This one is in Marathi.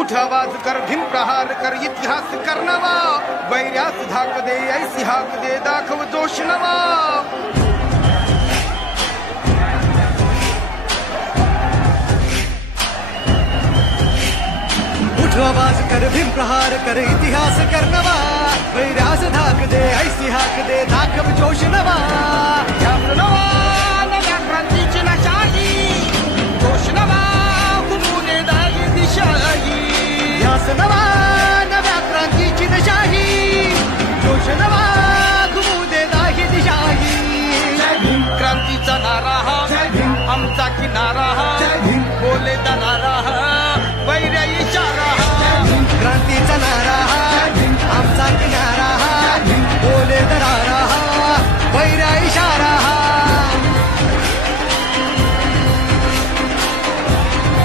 उठ आवाज कर भीम प्रहार कर इतिहास कर नवा वैर्यास धाक दे ऐसी हाक दे दाखव जोश नवा उठ आवाज कर भीम प्रहार कर इतिहास कर नवा वैर्यास धाक दे ऐसी हाक दे दाखव जोश नवा नवा